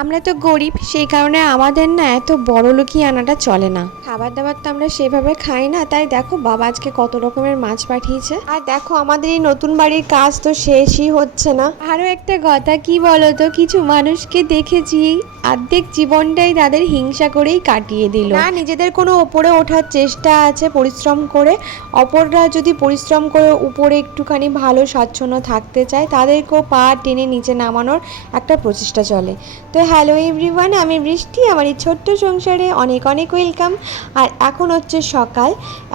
আমরা তো গরিব, সেই কারণে আমাদের না এত বড় লোকই আনাটা চলে না। খাবার দাবার তো আমরা সেভাবে খাই না, তাই দেখো বাবা আজকে কত রকমের মাছ পাঠিয়েছে। আর দেখো আমাদের এই নতুন বাড়ির কাজ তো শেষই হচ্ছে না। আরও একটা কথা, কি বলতো? কিছু মানুষকে দেখেছি অর্ধেক জীবনটাই তাদের হিংসা করেই কাটিয়ে দিল। না, নিজেদের কোনো ওপরে ওঠার চেষ্টা আছে, পরিশ্রম করে। অপররা যদি পরিশ্রম করে উপরে একটুখানি ভালো স্বচ্ছন্ন থাকতে চায়, তাদেরকেও পা টেনে নিচে নামানোর একটা প্রচেষ্টা চলে। তো হ্যালো এভরিওয়ান আমি বৃষ্টি, আমার এই ছোট্ট সংসারে অনেক অনেক ওয়েলকাম আর এখন হচ্ছে সকাল।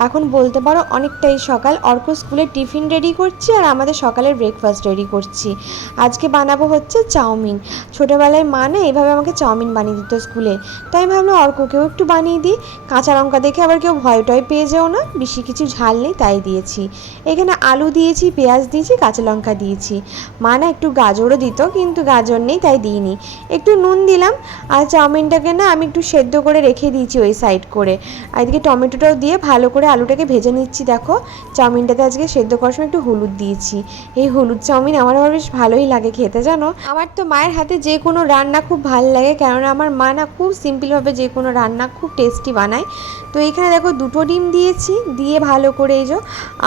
এখন বলতে পারো অনেকটাই সকাল। অর্ক স্কুলে টিফিন রেডি করছি আর আমাদের সকালের ব্রেকফাস্ট রেডি করছি। আজকে বানাবো হচ্ছে চাউমিন। ছোটোবেলায় মা না এভাবে আমাকে চাউমিন বানিয়ে দিত স্কুলে। তাই ভাবলাম, অর্ককেও একটু বানিয়ে দিই। কাঁচা লঙ্কা দেখে আবার কেউ ভয় টয় পেয়ে যেও না। বেশি কিছু ঝাল নেই, তাই দিয়েছি। এখানে আলু দিয়েছি, পেঁয়াজ দিয়েছি, কাঁচা লঙ্কা দিয়েছি। মা না একটু গাজরও দিত, কিন্তু গাজর নেই, তাই দিইনি। একটু নুন দিলাম, আর চাউমিনটাকে না আমি একটু সেদ্ধ করে রেখে দিয়েছি ওই সাইড করে। আর এদিকে টমেটোটাও দিয়ে ভালো করে আলুটাকে ভেজে নিচ্ছি, দেখো। চাউমিনটাতে আজকে সেদ্ধ করার সময় একটু হলুদ দিয়েছি। এই হলুদ চাউমিন আমার আবার বেশ ভালোই লাগে খেতে, জানো? আমার তো মায়ের হাতে যে কোনো রান্না খুব ভালো লাগে কেননা আমার মা না খুব সিম্পলভাবে যে কোনো রান্না খুব টেস্টি বানায়। তো এখানে দেখো দুটো ডিম দিয়েছি, দিয়ে ভালো করে এই যে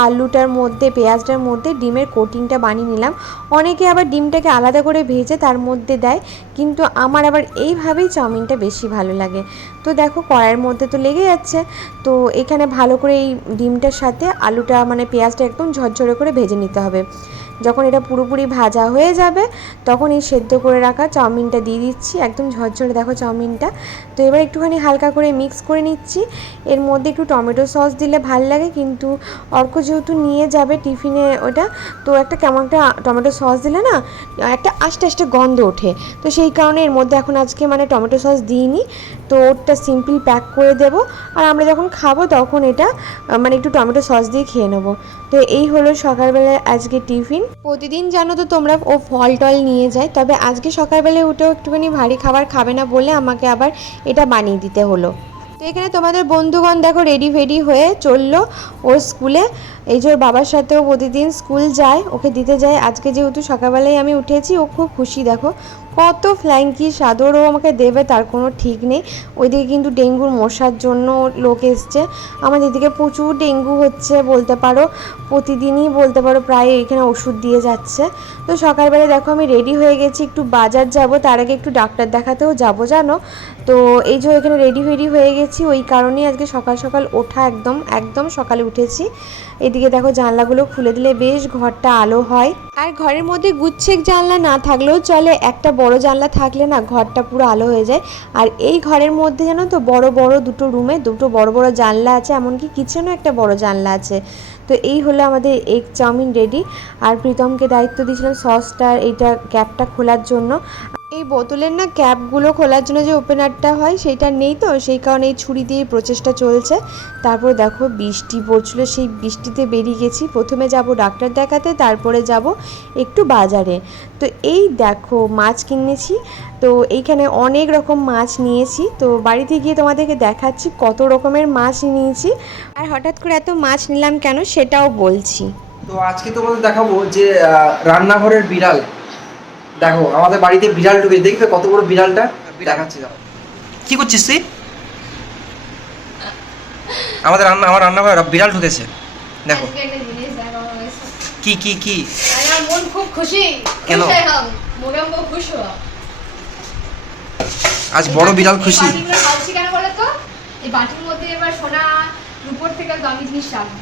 আলুটার মধ্যে, পেঁয়াজটার মধ্যে ডিমের কোটিংটা বানিয়ে নিলাম। অনেকে আবার ডিমটাকে আলাদা করে ভেজে তার মধ্যে দেয়, কিন্তু আমার আবার এইভাবেই চাউমিনটা বেশি ভালো লাগে। তো দেখো কড়াইয়ের মধ্যে তো লেগে যাচ্ছে, তো এখানে ভালো করে এই ডিমটার সাথে আলুটা মানে পেঁয়াজটা একদম ঝরঝরে করে ভেজে নিতে হবে। যখন এটা পুরোপুরি ভাজা হয়ে যাবে, তখন এই সেদ্ধ করে রাখা চাউমিনটা দিয়ে দিচ্ছি, একদম ঝরঝরে দেখো চাউমিনটা। তো এবার একটুখানি হালকা করে মিক্স করে নিচ্ছি। এর মধ্যে একটু টমেটো সস দিলে ভালো লাগে, কিন্তু অর্ক যেহেতু নিয়ে যাবে টিফিনে ওটা, তো একটা কেমন একটা টমেটো সস দিলে না, একটা আস্তে আস্তে গন্ধ ওঠে। তো সেই কারণে এর মধ্যে এখন আজকে মানে টমেটো সস দিইনি, তো ওটা সিম্পল প্যাক করে দেবো। আর আমরা যখন খাব তখন এটা মানে একটু টমেটো সস দিয়ে খেয়ে নেব। তো এই হলো সকালবেলায় আজকে টিফিন। প্রতিদিন জানো তো তোমরা ও ফল টল নিয়ে যায়, তবে আজকে সকালবেলায় উঠেও একটুখানি ভারী খাবার খাবে না বলে আমাকে আবার এটা বানিয়ে দিতে হলো। তো এখানে তোমাদের বন্ধুগণ দেখো রেডি ফেডি হয়ে চলল ওর স্কুলে এই যে ওর বাবার সাথেও প্রতিদিন স্কুল যায়, ওকে দিতে যায়। আজকে যেহেতু সকালবেলায় আমি উঠেছি, ও খুব খুশি দেখো। কত ফ্ল্যাঙ্কি সাদর ও আমাকে দেবে তার কোনো ঠিক নেই। ওইদিকে কিন্তু ডেঙ্গুর মশার জন্য লোক এসছে। আমাদের এদিকে প্রচুর ডেঙ্গু হচ্ছে বলতে পারো। প্রতিদিনই বলতে পারো প্রায় এখানে ওষুধ দিয়ে যাচ্ছে। তো সকালবেলা দেখো আমি রেডি হয়ে গেছি, একটু বাজার যাব। তার আগে একটু ডাক্তার দেখাতেও যাব, জানো? তো এই যে এখানে রেডি ফেডি হয়ে গেছি, ওই কারণেই আজকে সকাল সকাল ওঠা একদম একদম সকালে উঠেছি। এদিকে দেখো জানলাগুলো খুলে দিলে বেশ ঘরটা আলো হয়। আর ঘরের মধ্যে গুচ্ছেক জানলা না থাকলেও চলে, একটা বড় জানলা থাকলে না ঘরটা পুরো আলো হয়ে যায়। আর এই ঘরের মধ্যে জানো তো, বড় বড় দুটো রুমে দুটো বড় বড় জানলা আছে, এমনকি কিচেনও একটা বড় জানলা আছে। তো এই হলো আমাদের এগ চাউমিন রেডি আর প্রীতমকে দায়িত্ব দিয়েছিলাম সসটার এইটা ক্যাপটা খোলার জন্য। এই বোতলের না ক্যাপগুলো খোলার জন্য যে ওপেনারটা হয় সেটা নেই তো? সেই কারণে এই ছুরি দিয়ে প্রচেষ্টা চলছে। তারপর দেখো বৃষ্টি পড়ছিল, সেই বৃষ্টিতে বেরিয়ে গেছি। প্রথমে যাব ডাক্তার দেখাতে, তারপরে যাব একটু বাজারে। তো এই দেখো মাছ কিনেছি। তো এইখানে অনেক রকম মাছ নিয়েছি। তো বাড়িতে গিয়ে তোমাদেরকে দেখাচ্ছি কত রকমের মাছ নিয়েছি। আর হঠাৎ করে এত মাছ নিলাম কেন সেটাও বলছি। তো আজকে তোমাদের দেখাবো যে রান্নাঘরের বিড়াল দেখো আমাদের বাড়িতে বিড়াল ঢুকেছে দেখবে কত বড় বিড়ালটা? দেখাচ্ছি দাও কি করছিস তুই? আমাদের রান্না আমার রান্নাঘরে বিড়াল ঢুকেছে। দেখো। কি কি কি? আমার মন খুব খুশি। কেন? আজ বড় বিড়াল খুশি। কেন বলো তো? এই বাটির মধ্যে এবার সোনা রূপোর থেকে দামি জিনিস রাখব।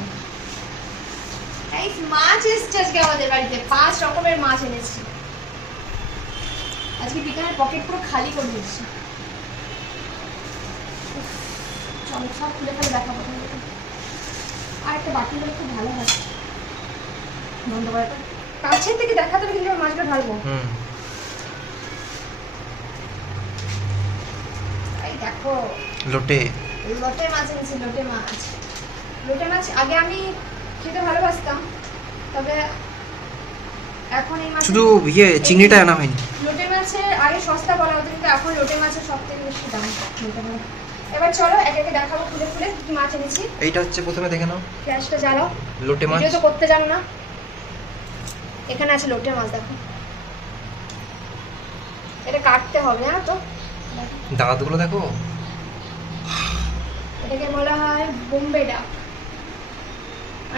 এই মাছ এসছে আজকে আমাদের বাড়িতে। পাঁচ রকমের মাছ এনেছি। আজকে বিকালের পকেট পুরো খালি করে দিচ্ছি চলো সব খুলে ফেলে দেখাবো তোমাদেরকে। আর একটা বাটি হলে খুব ভালো হয়। বন্ধ করে কাছের থেকে দেখাতে হবে কিন্তু আমি মাছটা ঢালবো। দেখো। লোটে। লোটে মাছ এনেছি লোটে মাছ। লোটে মাছ আগে আমি খেতে ভালোবাসতাম তবে শুধু ইয়ে চিংড়িটা আনা হয়নি। লোটে মাছের আগে সস্তা বলা হতো কিন্তু এখন লোটে মাছের সব থেকে বেশি দাম। এবার চলো একে একে দেখাবো খুলে খুলে কি মাছ এনেছি। এইটা হচ্ছে প্রথমে দেখে নাও। গ্যাসটা জ্বালাও। লোটে মাছ। তো করতে জানো না। এখানে আছে লোটে মাছ দেখো। এটা কাটতে হবে জানো তো? দাঁতগুলো দেখো। এটাকে বলা হয় বোম্বে ডাক।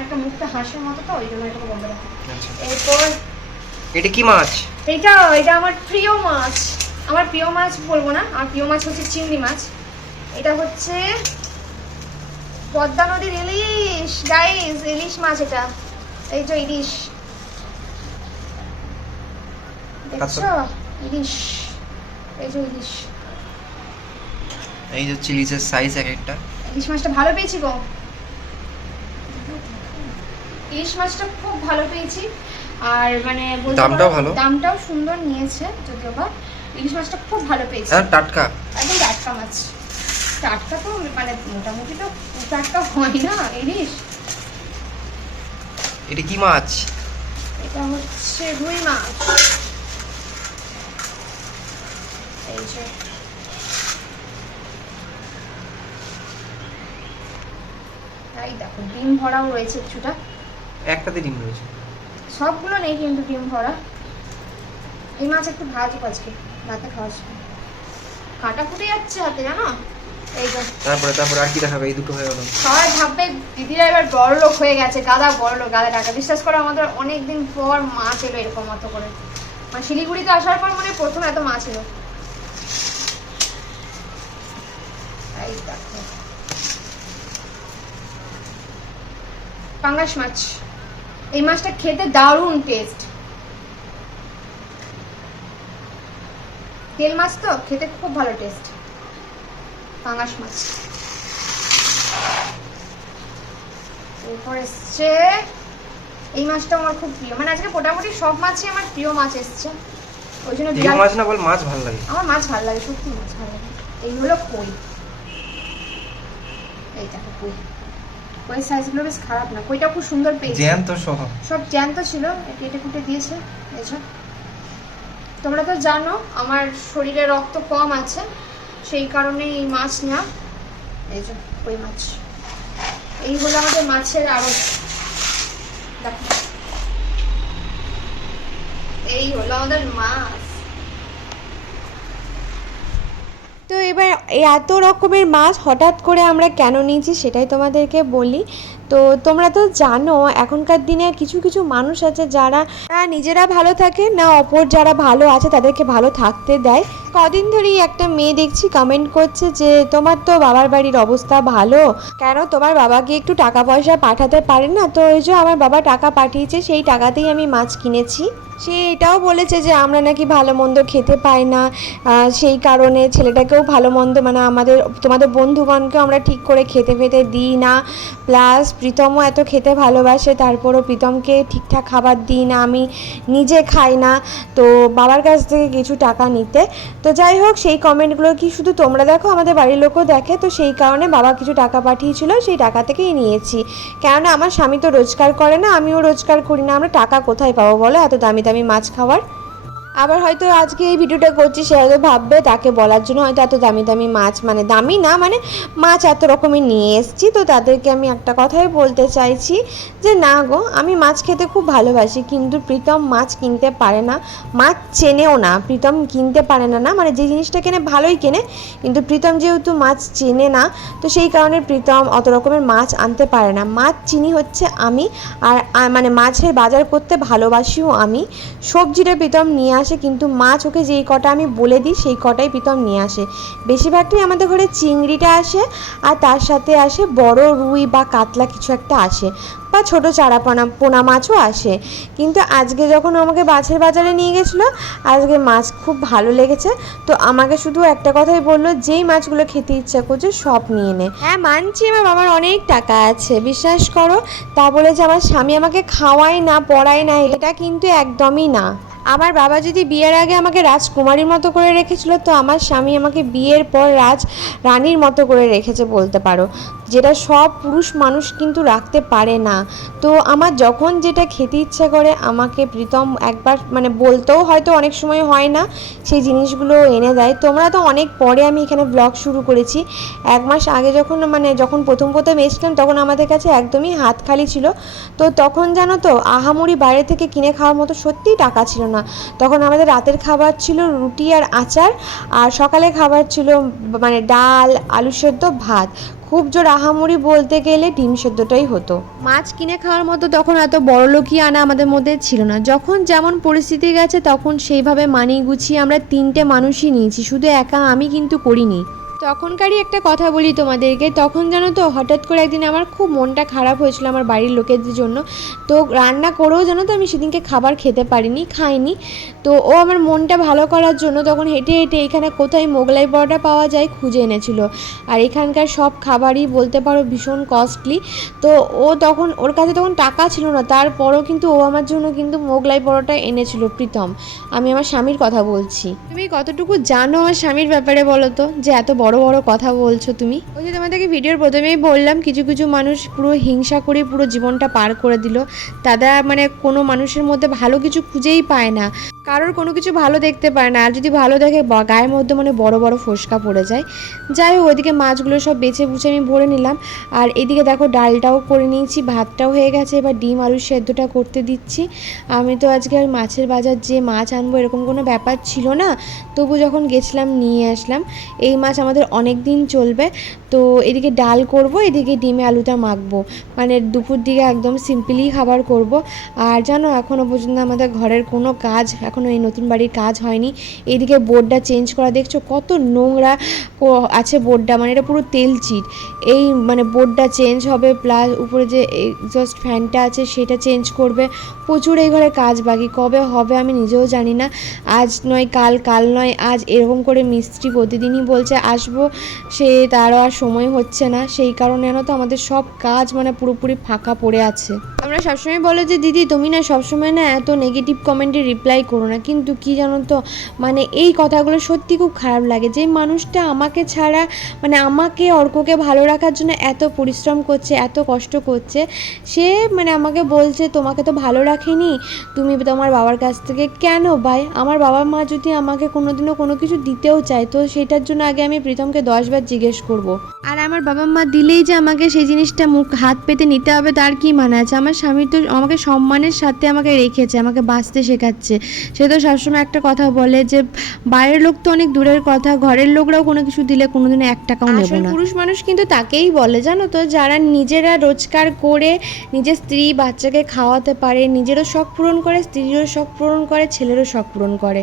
একটা মুখটা হাসির মতো তো ওই জন্য এটাকে বোম্বে ডাক। আচ্ছা। এরপর এটা কি মাছ? এটা এটা আমার প্রিয় মাছ। আমার প্রিয় মাছ বলব না আমার প্রিয় মাছ হচ্ছে চিংড়ি মাছ। এটা হচ্ছে পদ্মা নদীর ইলিশ গাইস ইলিশ মাছ এটা। এই যে ইলিশ। দেখছ? ইলিশ। এই যে ইলিশ। এই যে চিলিসের সাইজ এক একটা। ইলিশ মাছটা ভালো পেয়েছি গো। ইলিশ মাছটা খুব ভালো পেয়েছি। আর মানে দামটাও ভালো। দামটাও সুন্দর নিয়েছে যদিও বা। ইলিশ মাছটা খুব ভালো পেয়েছে। হ্যাঁ টাটকা। একদম টাটকা মাছ। টাটকা তো মানে মোটামুটি তো টাটকা হয় না ইলিশ। এটা কি মাছ? এটা হচ্ছে রুই মাছ। এই যে। এই দেখো ডিম ভরাও রয়েছে কিছুটা। একটাতে ডিম রয়েছে। সবগুলো নেই কিন্তু ডিম ভরা। এই মাছ একটু ভাজবো আজকে রাতে খাওয়ার সময় কাটা ফুটে যাচ্ছে হাতে জানো? এই তারপরে তারপরে আর কি দেখাবে? এই দুটো হয়ে গেল। সবাই ভাববে দিদিরা এবার বড় লোক হয়ে গেছে গাদা বড় লোক গাদা টাকা বিশ্বাস করে আমাদের অনেক দিন পর মাছ এলো এরকম মতো করে। মানে শিলিগুড়িতে আসার পর মানে প্রথম এত মাছ এলো। এই দেখো। পাঙ্গাস মাছ। এই মাছটা খেতে দারুণ টেস্ট তেল মাছ তো খেতে খুব ভালো টেস্ট পাঙ্গাস মাছ। এরপর এসছে এই মাছটা আমার খুব প্রিয়। মানে আজকে মোটামুটি সব মাছই আমার প্রিয় মাছ এসছে। ওই জন্য প্রিয় মাছ না বল মাছ ভালো লাগে। আমার মাছ ভালো লাগে সত্যি মাছ ভালো লাগে। এই হলো কই। এই দেখো কই। কই সাইজগুলো বেশ খারাপ না। কইটা খুব সুন্দর পেয়েছি। জ্যান্ত সহ। সব জ্যান্ত ছিল কেটে কুটে দিয়েছে এসব তোমরা তো জানো আমার শরীরে রক্ত কম আছে সেই কারণে এই মাছ নেওয়া এই যে কই মাছ। এই হলো আমাদের মাছের আরও দেখো। এই হলো আমাদের মাছ। তো এবার এত রকমের মাছ হঠাৎ করে আমরা কেন নিয়েছি সেটাই তোমাদেরকে বলি। তো তোমরা তো জানো, এখনকার দিনে কিছু কিছু মানুষ আছে যারা না নিজেরা ভালো থাকে, না অপর যারা ভালো আছে তাদেরকে ভালো থাকতে দেয়। কদিন ধরেই একটা মেয়ে দেখছি কমেন্ট করছে যে, তোমার তো বাবার বাড়ির অবস্থা ভালো। কেন তোমার বাবাকে একটু টাকা পয়সা পাঠাতে পারে না? তো ওই যে আমার বাবা টাকা পাঠিয়েছে, সেই টাকাতেই আমি মাছ কিনেছি। সে এটাও বলেছে যে আমরা নাকি ভালো মন্দ খেতে পাই না। সেই কারণে ছেলেটাকেও ভালো মন্দ মানে আমাদের, তোমাদের বন্ধুগণকেও আমরা ঠিক করে খেতে ফেতে দিই না। প্লাস প্রীতমও এত খেতে ভালোবাসে, তারপরও প্রীতমকে ঠিকঠাক খাবার দিই না, আমি নিজে খাই না। তো বাবার কাছ থেকে কিছু টাকা নিতে। তো যাই হোক, সেই কমেন্টগুলো কি শুধু তোমরা দেখো, আমাদের বাড়ির লোকও দেখে। তো সেই কারণে বাবা কিছু টাকা পাঠিয়েছিল, সেই টাকা থেকেই নিয়েছি। কেননা আমার স্বামী তো রোজগার করে না, আমিও রোজগার করি না, আমরা টাকা কোথায় পাবো বলো? এত দামি দামি মাছ খাওয়ার আবার হয়তো আজকে এই ভিডিওটা করছি, সে হয়তো ভাববে তাকে বলার জন্য হয়তো এত দামি দামি মাছ মানে দামি না মানে মাছ এত রকমের নিয়ে এসেছি। তো তাদেরকে আমি একটা কথাই বলতে চাইছি যে, না গো, আমি মাছ খেতে খুব ভালোবাসি, কিন্তু প্রীতম মাছ কিনতে পারে না, মাছ চেনেও না, প্রীতম কিনতে পারে না না? মানে যে জিনিসটা কেনে, ভালোই কেনে, কিন্তু প্রীতম যেহেতু মাছ চেনে না, তো সেই কারণে প্রীতম অত রকমের মাছ আনতে পারে না। মাছ চিনি হচ্ছে আমি আর মানে মাছের বাজার করতে ভালোবাসিও আমি। সবজিটা প্রীতম নিয়ে আসে, কিন্তু মাছ ওকে যেই কটা আমি বলে দিই, সেই কটাই প্রীতম নিয়ে আসে। বেশিরভাগটাই আমাদের ঘরে চিংড়িটা আসে, আর তার সাথে আসে বড় রুই বা কাতলা কিছু একটা আসে, বা ছোটো চারা পোনা পোনা মাছও আসে। কিন্তু আজকে যখন আমাকে মাছের বাজারে নিয়ে গেছিল, আজকে মাছ খুব ভালো লেগেছে। তো আমাকে শুধু একটা কথাই বলল, যেই মাছগুলো খেতে ইচ্ছা করছে সব নিয়ে নে। হ্যাঁ মানছি আমার বাবার অনেক টাকা আছে, বিশ্বাস করো। তা বলে যে আমার স্বামী আমাকে খাওয়ায় না, পড়ায় না, এটা কিন্তু একদমই না। আমার বাবা যদি বিয়ের আগে আমাকে রাজকুমারীর মতো করে রেখেছিল, তো আমার স্বামী আমাকে বিয়ের পর রাজ রানীর মতো করে রেখেছে বলতে পারো। যেটা সব পুরুষ মানুষ কিন্তু রাখতে পারে না। তো আমার যখন যেটা খেতে ইচ্ছা করে, আমাকে প্রীতম একবার মানে বলতেও হয়তো অনেক সময় হয় না, সেই জিনিসগুলো এনে দেয়। তোমরা তো অনেক পরে আমি এখানে ব্লগ শুরু করেছি। এক মাস আগে যখন মানে যখন প্রথম প্রথম এসছিলাম, তখন আমাদের কাছে একদমই হাত খালি ছিল। তো তখন জানো তো আহামুড়ি বাইরে থেকে কিনে খাওয়ার মতো সত্যিই টাকা ছিল না। তখন আমাদের রাতের খাবার ছিল রুটি আর আচার, আর সকালে খাবার ছিল মানে ডাল, আলু সেদ্ধ, ভাত। খুব জোর আহামরি বলতে গেলে ডিম সেদ্ধটাই হতো। মাছ কিনে খাওয়ার মতো তখন এত বড় লোকই আনা আমাদের মধ্যে ছিল না। যখন যেমন পরিস্থিতি গেছে, তখন সেইভাবে মানিয়ে গুছিয়ে আমরা তিনটে মানুষই নিয়েছি। শুধু একা আমি কিন্তু করিনি। তখনকারই একটা কথা বলি তোমাদেরকে, তখন জানো তো হঠাৎ করে একদিন আমার খুব মনটা খারাপ হয়েছিল আমার বাড়ির লোকেদের জন্য। তো রান্না করেও জানো তো আমি সেদিনকে খাবার খেতে পারিনি, খাইনি। তো ও আমার মনটা ভালো করার জন্য তখন হেঁটে হেঁটে এখানে কোথায় মোগলাই পরোটা পাওয়া যায় খুঁজে এনেছিল। আর এখানকার সব খাবারই বলতে পারো ভীষণ কস্টলি তো ও তখন, ওর কাছে তখন টাকা ছিল না, তারপরও কিন্তু ও আমার জন্য কিন্তু মোগলাই পরোটা এনেছিল প্রীতম। আমি আমার স্বামীর কথা বলছি। তুমি কতটুকু জানো আমার স্বামীর ব্যাপারে বলো তো, যে এত বড় বড় কথা বলছো তুমি? ওই যে তোমাদেরকে ভিডিওর প্রথমেই বললাম, কিছু কিছু মানুষ পুরো হিংসা করে পুরো জীবনটা পার করে দিল। তারা মানে কোনো মানুষের মধ্যে ভালো কিছু খুঁজেই পায় না। কারোর কোনো কিছু ভালো দেখতে পায় না। আর যদি ভালো দেখে গায়ের মধ্যে মানে বড় বড় ফোসকা পড়ে যায়। যাই হোক, ওইদিকে মাছগুলো সব বেছে বুছে আমি ভরে নিলাম। আর এদিকে দেখো, ডালটাও করে নিয়েছি, ভাতটাও হয়ে গেছে। এবার ডিম আলু সেদ্ধটা করতে দিচ্ছি। আমি তো আজকে আর মাছের বাজার যে মাছ আনব এরকম কোনো ব্যাপার ছিল না। তবু যখন গেছিলাম, নিয়ে আসলাম। এই মাছ আমাদের অনেক দিন চলবে। তো এদিকে ডাল করব, এদিকে ডিমে আলুটা মাখবো। মানে দুপুর দিকে একদম সিম্পলি খাবার করব। আর জানো এখনও পর্যন্ত আমাদের ঘরের কোনো কাজ এখনও এই নতুন বাড়ির কাজ হয়নি। এদিকে বোর্ডটা চেঞ্জ করা, দেখছ কত নোংরা আছে বোর্ডটা মানে এটা পুরো তেল চিট। এই মানে বোর্ডটা চেঞ্জ হবে, প্লাস উপরে যে এক্সস্ট ফ্যানটা আছে, সেটা চেঞ্জ করবে। প্রচুর এই ঘরে কাজ বাকি। কবে হবে আমি নিজেও জানি না। আজ নয়, কাল কাল নয়, আজ এরকম করে মিস্ত্রি প্রতিদিনই বলছে, আসব। সে তারও আর সময় হচ্ছে না। সেই কারণে জানো তো আমাদের সব কাজ মানে পুরোপুরি ফাঁকা পড়ে আছে। আমরা সবসময় বলে যে, দিদি, তুমি না সবসময় না এত নেগেটিভ কমেন্টে রিপ্লাই করো না। কিন্তু কি জানো তো মানে এই কথাগুলো সত্যি খুব খারাপ লাগে। যে মানুষটা আমাকে ছাড়া মানে আমাকে, অর্ককে ভালো রাখার জন্য এত পরিশ্রম করছে, এত কষ্ট করছে, সে মানে আমাকে বলছে, তোমাকে তো ভালো রাখেনি তুমি তোমার বাবার কাছ থেকে কেন ভাই? আমার বাবা মা যদি আমাকে কোনোদিনও কোনো কিছু দিতেও চায় তো সেটার জন্য আগে আমি প্রীতমকে দশবার জিজ্ঞেস করব। আর আমার বাবা মা দিলেই যে আমাকে সেই জিনিসটা মুখ হাত পেতে নিতে হবে তার কি মানে আছে? আমার স্বামী তো আমাকে সম্মানের সাথে আমাকে রেখেছে আমাকে বাঁচতে শেখাচ্ছে। সে তো সবসময় একটা কথা বলে যে বাইরের লোক তো অনেক দূরের কথা ঘরের লোকরাও কোনো কিছু দিলে কোনোদিনও এক টাকাও নেব না। পুরুষ মানুষ কিন্তু তাকেই বলে জানো তো? যারা নিজেরা রোজগার করে নিজের স্ত্রী বাচ্চাকে খাওয়াতে পারে নিজেরও শখ পূরণ করে, স্ত্রীরও শখ পূরণ করে, ছেলেরও শখ পূরণ করে।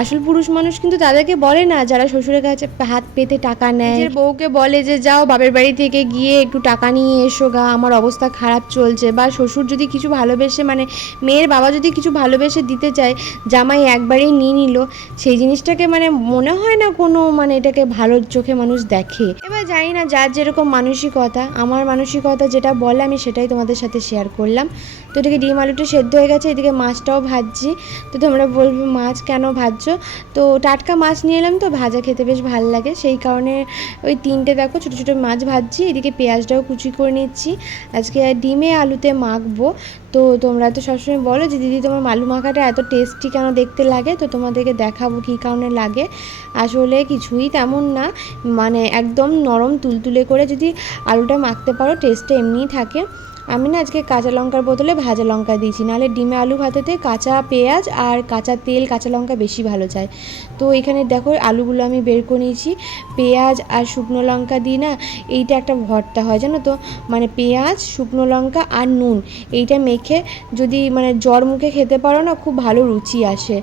আসল পুরুষ মানুষ কিন্তু তাদেরকে বলে না, যারা শ্বশুরের কাছে হাত পেতে টাকা নেয়। বউকে বলে যে, যাও বাপের বাড়ি থেকে গিয়ে একটু টাকা নিয়ে এসো গা, আমার অবস্থা খারাপ চলছে। বা শ্বশুর যদি কিছু ভালোবেসে মানে মেয়ের বাবা যদি কিছু ভালোবেসে দিতে চায়, জামাই একবারেই নিয়ে নিল, সেই জিনিসটাকে মানে মনে হয় না কোনো মানে এটাকে ভালো চোখে মানুষ দেখে। এবার জানি না, যার যেরকম মানসিকতা, আমার মানসিকতা যেটা বলে, আমি সেটাই তোমাদের সাথে শেয়ার করলাম। তো এটাকে ডিম আলুটা সেদ্ধ হয়ে গেছে, এদিকে মাছটাও ভাজছি। তো তোমরা বলবে, মাছ কেন ভাজছো? তো টাটকা মাছ নিয়ে এলাম তো, ভাজা খেতে বেশ ভালো লাগে। সেই কারণে ওই তিনটে দেখো, ছোটো ছোটো মাছ ভাজছি, এদিকে পেঁয়াজটাও কুচি করে নিচ্ছি। আজকে ডিমে আলুতে মাখবো। তো তোমরা তো সবসময় বলো যে, দিদি, তোমার আলু মাখাটা এত টেস্টি কেন দেখতে লাগে? তো তোমাদেরকে দেখাবো কী কারণে লাগে। আসলে কিছুই তেমন না মানে একদম নরম তুলতুলে করে যদি আলুটা মাখতে পারো, টেস্টটা এমনিই থাকে। আমি না আজকে কাঁচা লঙ্কার বদলে ভাজা লঙ্কা দিয়েছি। নাহলে ডিমে আলু ভাতেতে কাঁচা পেঁয়াজ আর কাঁচা তেল, কাঁচা লঙ্কা বেশি ভালো যায় তো এখানে দেখো আলুগুলো আমি বের করে নিয়েছি। পেঁয়াজ আর শুকনো লঙ্কা দিই না এইটা একটা ভর্তা হয়, জানো তো? মানে পেঁয়াজ, শুকনো লঙ্কা আর নুন, এইটা মেখে যদি মানে জ্বর মুখে খেতে পারো না, খুব ভালো রুচি আসে।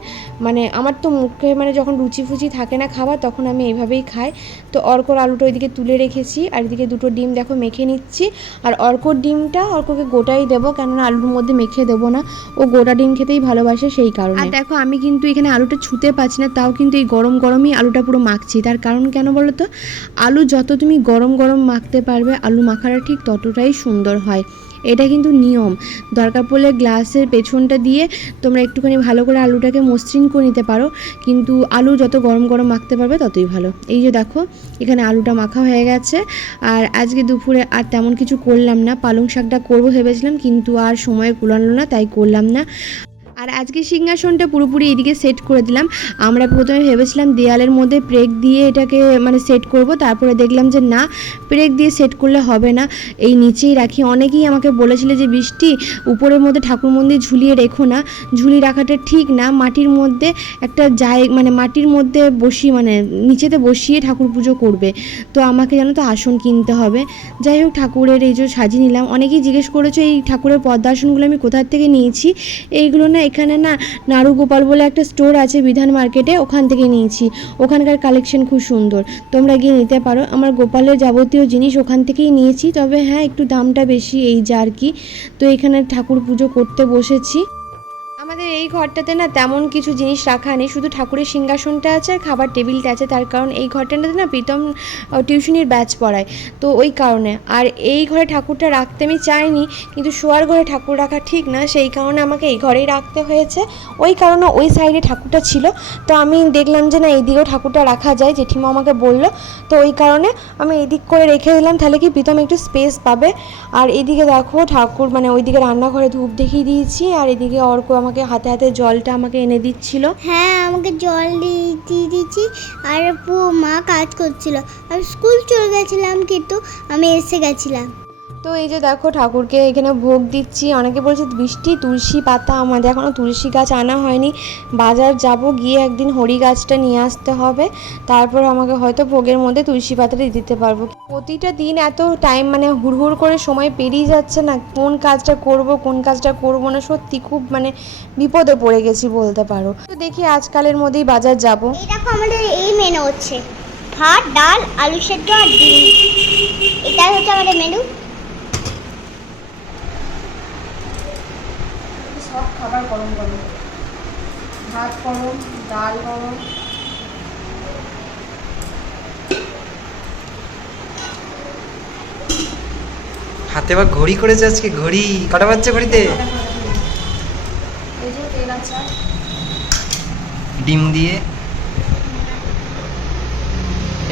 মানে আমার তো মুখে মানে যখন রুচি ফুচি থাকে না খাবার, তখন আমি এইভাবেই খাই। তো অর্কর আলুটা ওইদিকে তুলে রেখেছি, আর এদিকে দুটো ডিম দেখো মেখে নিচ্ছি। আর অর্কর ডিমটা অর্ককে গোটাই দেবো, কেননা আলুর মধ্যে মেখে দেবো না। ও গোটা ডিম খেতেই ভালোবাসে সেই কারণে। আর দেখো, আমি কিন্তু এখানে আলুটা ছুতে পারছি না, তাও কিন্তু এই গরম গরমই আলুটা পুরো মাখছি। তার কারণ কেন বলো তো? আলু যত তুমি গরম গরম মাখতে পারবে, আলু মাখাটা ঠিক ততটাই সুন্দর হয়। এটা কিন্তু নিয়ম। দরকার পড়লে গ্লাসের পেছনটা দিয়ে তোমরা একটুখানি ভালো করে আলুটাকে মসৃণ করে নিতে পারো। কিন্তু আলু যত গরম গরম মাখতে পারবে ততই ভালো। এই যে দেখো, এখানে আলুটা মাখা হয়ে গেছে। আর আজকে দুপুরে আর তেমন কিছু করলাম না। পালং শাকটা করব ভেবেছিলাম, কিন্তু আর সময় কুলানো না, তাই করলাম না। আর আজকে সিংহাসনটা পুরোপুরি এদিকে সেট করে দিলাম। আমরা প্রথমে ভেবেছিলাম দেয়ালের মধ্যে প্রেক দিয়ে এটাকে মানে সেট করব, তারপরে দেখলাম যে না প্রেক দিয়ে সেট করলে হবে না। এই নিচেই রাখি। অনেকেই আমাকে বলেছিল যে, বৃষ্টি, উপরের মধ্যে ঠাকুর মন্দির ঝুলিয়ে রেখো না। ঝুলিয়ে রাখাটা ঠিক না। মাটির মধ্যে একটা জায় মানে মাটির মধ্যে বসি মানে নিচেতে বসিয়ে ঠাকুর পুজো করবে। তো আমাকে জানো তো আসন কিনতে হবে। যাই হোক, ঠাকুরের এই যে সাজিয়ে নিলাম। অনেকেই জিজ্ঞেস করেছ, এই ঠাকুরের পদ্মাসনগুলো আমি কোথার থেকে নিয়েছি? এইগুলো না এখানে না নাড়ু গোপাল বলে একটা স্টোর আছে বিধান মার্কেটে ওখান থেকে নিয়েছি। ওখানকার কালেকশন খুব সুন্দর। তোমরা গিয়ে নিতে পারো। আমার গোপালের যাবতীয় জিনিস ওখান থেকেই নিয়েছি। তবে হ্যাঁ একটু দামটা বেশি, এই যা আর কি। তো এখানে ঠাকুর পুজো করতে বসেছি। আমাদের এই ঘরটাতে না তেমন কিছু জিনিস রাখা নেই। শুধু ঠাকুরের সিংহাসনটা আছে আর খাবার টেবিলটা আছে। তার কারণ এই ঘরটাতে না প্রীতম টিউশনির ব্যাচ পড়ায়। তো ওই কারণে। আর এই ঘরে ঠাকুরটা রাখতে আমি চাইনি, কিন্তু শোয়ার ঘরে ঠাকুর রাখা ঠিক না। সেই কারণে আমাকে এই ঘরেই রাখতে হয়েছে। ওই কারণে ওই সাইডে ঠাকুরটা ছিল। তো আমি দেখলাম যে না এইদিকেও ঠাকুরটা রাখা যায়, জেঠিমা আমাকে বলল। তো ওই কারণে আমি এদিক করে রেখে দিলাম। তাহলে কি প্রীতম একটু স্পেস পাবে? আর এদিকে দেখো ঠাকুর মানে ওইদিকে রান্নাঘরে ধূপ দেখিয়ে দিয়েছি। আর এদিকে অর্ক আমাকে হাতে হাতে জলটা আমাকে এনে দিচ্ছিল। হ্যাঁ আমাকে জল দিয়ে দিয়েছি আর মা কাজ করছিল। আমি স্কুল চলে গেছিলাম কিন্তু আমি এসে গেছিলাম। তো এই যে দেখো ঠাকুরকে এখানে ভোগ দিচ্ছি। অনেকে বলছে, বৃষ্টি, তুলসী পাতা, আমাদের এখনও তুলসী গাছ আনা হয়নি। বাজার যাব, গিয়ে একদিন হরি গাছটা নিয়ে আসতে হবে। তারপর আমাকে হয়তো ভোগের মধ্যে তুলসী পাতাটা দিতে পারব। প্রতিটা দিন এত টাইম মানে হুড়হুড় করে সময় পেরিয়ে যাচ্ছে না, কোন কাজটা করব, কোন কাজটা করব না, সত্যি খুব মানে বিপদে পড়ে গেছি বলতে পারো। তো দেখি আজকালের মধ্যেই বাজার যাব। আমাদের এই মেনু হচ্ছে। ভাত, ডাল, আলু সেদ্ধ আর ডিম। এটাই হচ্ছে আমাদের মেনু খাবার গরম গরম। ভাত গরম ডাল গরম। হাতে বা ঘড়ি করেছে আজকে? ঘড়ি। কটা বাজছে ঘড়িতে? ডিম দিয়ে।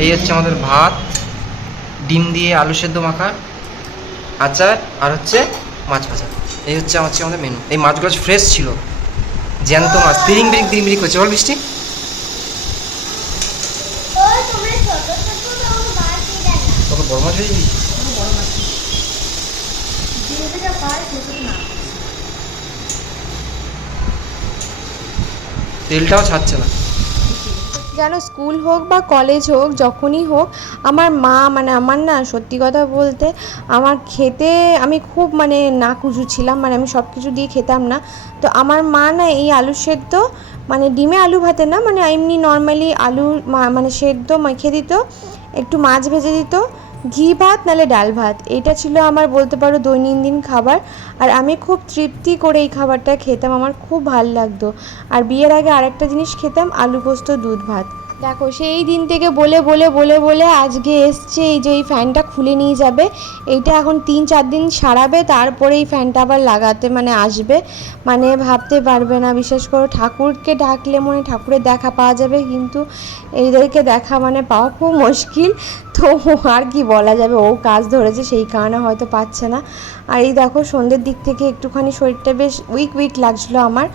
এই হচ্ছে আমাদের ভাত। ডিম দিয়ে আলু সেদ্ধ মাখা আচার আর হচ্ছে মাছ ভাজা। এই হচ্ছে আমার হচ্ছে আমাদের মেনু এই মাছগুলো ফ্রেশ ছিল। জ্যান্ত মাছ। তিরিং বিরিং তিরিং বিরিং করছে। বল বৃষ্টি তখন বড় মাছ হয়ে তেলটাও ছাড়ছে না। যেন স্কুল হোক বা কলেজ হোক, যখনই হোক, আমার মা মানে আমার না, সত্যি কথা বলতে, আমার খেতে আমি খুব মানে না কুচু ছিলাম মানে আমি সব কিছু দিয়ে খেতাম না। তো আমার মা না, এই আলু সেদ্ধ মানে ডিমে আলু ভাতে না মানে এমনি নর্মালি আলু মানে সেদ্ধ মেখে দিত, একটু মাছ ভেজে দিত ঘি ভাত নালে ডাল ভাত, এটা ছিল আমার বলতে পারো দৈনন্দিন খাবার। আর আমি খুব তৃপ্তি করে এই খাবারটা খেতাম, আমার খুব ভালো লাগতো। আর বিয়ের আগে আরেকটা জিনিস খেতাম, আলু পোস্ত দুধ ভাত। দেখো, সেই দিন থেকে বলে বলে বলে বলে আজকে এসছে এই যে এই ফ্যানটা খুলে নিয়ে যাবে। এইটা এখন তিন, চার দিন সারাবে, তারপরে এই ফ্যানটা আবার লাগাতে মানে আসবে। মানে ভাবতে পারবে না বিশেষ করে, ঠাকুরকে ডাকলে মনে ঠাকুরের দেখা পাওয়া যাবে, কিন্তু এইদেরকে দেখা মানে পাওয়া খুব মুশকিল। তো আর কি বলা যাবে, ও কাজ ধরেছে, সেই কারণে হয়তো পাচ্ছে না। আর এই দেখো সন্ধ্যের দিক থেকে একটুখানি শরীরটা বেশ উইক উইক লাগছিল আমার।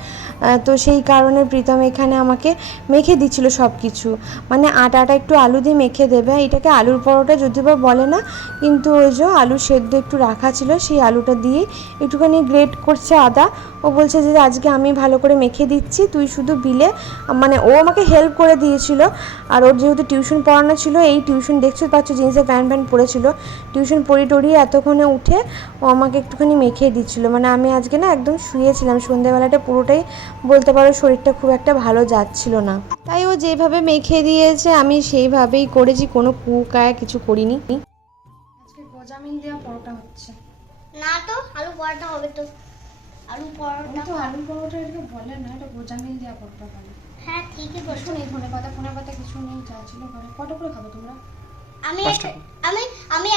তো সেই কারণে প্রীতম এখানে আমাকে মেখে দিচ্ছিল সব কিছু মানে আটাটা একটু আলু দিয়ে মেখে দেবে। এটাকে আলুর পরোটা যদিও বা বলে না, কিন্তু ওই যে আলু সেদ্ধ একটু রাখা ছিল, সেই আলুটা দিয়ে একটুখানি গ্রেট করছে আদা। ও বলছে যে, আজকে আমি ভালো করে মেখে দিচ্ছি, তুই শুধু বিলে। মানে ও আমাকে হেল্প করে দিয়েছিল। আর ওর যেহেতু টিউশন পড়ানো ছিল, এই টিউশন দেখছ, পাচ্ছ জিন্সের প্যান্ট প্যান্ট পরেছিল। টিউশন পড়ি টড়িয়ে এতক্ষণে উঠে ও আমাকে একটুখানি মেখে দিচ্ছিল। মানে আমি আজকে না একদম শুয়েছিলাম সন্ধ্যেবেলাটা পুরোটাই বলতে পারো শরীরটা খুব একটা ভালো যাচ্ছিল না। তাই ও যেভাবে মেখে দিয়েছে আমি সেইভাবেই করেছি কোনো কুকায় কিছু করিনি। আজকে গজামিল দেওয়া পরোটা হচ্ছে। না তো আলু পরোটা হবে তো। আলু পরোটা। তো আলু পরোটা এটাকে বলে না এটা গোজামিল দেওয়া পরোটা বলে। হ্যাঁ ঠিকই বলছো। ধনে পাতা ফোনে পাতা কিছু নেই যা ছিল ঘরে। কত করে খাব তোমরা? আমি আমি আমি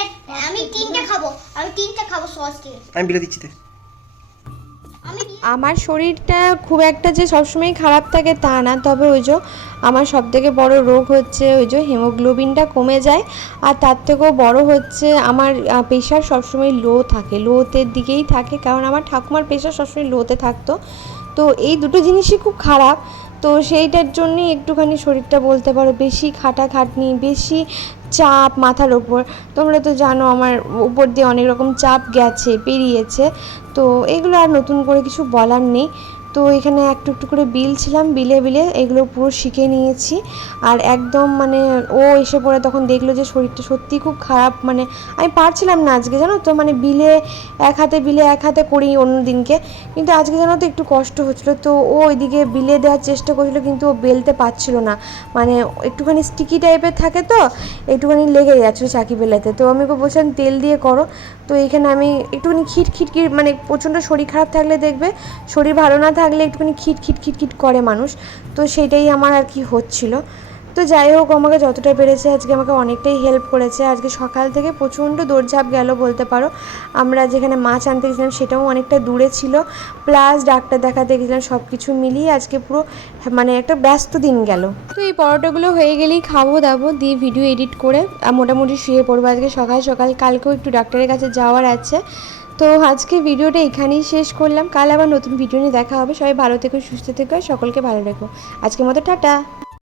আমি তিনটে খাব। আমি তিনটে খাব সস দিয়ে। আমি বিলে দিচ্ছি তো আমার শরীরটা খুব একটা যে সবসময় খারাপ থাকে তা না তবে ওই যে আমার সব থেকে বড় রোগ হচ্ছে ওই যে হিমোগ্লোবিনটা কমে যায় আর তার থেকেও বড় হচ্ছে আমার প্রেশার সবসময় লো থাকে। লোতে দিকেই থাকে কারণ আমার ঠাকুমার প্রেশার সবসময় লোতে থাকতো। তো এই দুটো জিনিসই খুব খারাপ। তো সেইটার জন্যই একটুখানি শরীরটা বলতে পারো বেশি খাটাখাটনি বেশি চাপ মাথার ওপর তোমরা তো জানো আমার উপর দিয়ে অনেক রকম চাপ গেছে, পেরিয়েছে। তো এগুলো আর নতুন করে কিছু বলার নেই। তো এখানে একটু একটু করে বিল ছিলাম, বিলে বিলে এগুলো পুরো শিখে নিয়েছি। আর একদম মানে ও এসে পড়ে তখন দেখল যে শরীরটা সত্যিই খুব খারাপ মানে আমি পারছিলাম না আজকে, জানো তো? মানে বিলে এক হাতে, বিলে এক হাতে করি অন্য দিনকে। কিন্তু আজকে জানো তো একটু কষ্ট হচ্ছিল। তো ও ওইদিকে বিলে দেওয়ার চেষ্টা করছিল, কিন্তু ও বেলতে পারছিল না। মানে একটুখানি স্টিকি টাইপের থাকে তো, একটুখানি লেগে যাচ্ছিল চাকি বেলাতে। তো আমি বলছিলাম, তেল দিয়ে করো। তো এখানে আমি একটুখানি খিট খিট মানে প্রচণ্ড শরীর খারাপ থাকলে দেখবে, শরীর ভালো না থাকলে একটুখানি খিট খিট খিট খিট করে মানুষ। তো সেটাই আমার আর কি হচ্ছিল। তো যাই হোক, আমাকে যতটা পেরেছে আজকে আমাকে অনেকটাই হেল্প করেছে। আজকে সকাল থেকে প্রচণ্ড দৌড়ঝাঁপ গেল বলতে পারো। আমরা যেখানে মাছ আনতে গেছিলাম সেটাও অনেকটা দূরে ছিল। প্লাস ডাক্তার দেখাতে গেছিলাম সব কিছু মিলিয়ে আজকে পুরো মানে একটা ব্যস্ত দিন গেল। তো এই পরোটাগুলো হয়ে গেলেই খাব দাবো, দিয়ে ভিডিও এডিট করে মোটামুটি শুয়ে পড়ব আজকে সকাল সকাল। কালকেও একটু ডাক্তারের কাছে যাওয়ার আছে। তো আজকে ভিডিওটা এখানেই শেষ করলাম। কাল আবার নতুন ভিডিও নিয়ে দেখা হবে। সবাই ভালো থেকো, সুস্থ থেকো সকলকে ভালো রেখো। আজকের মতো টাটা।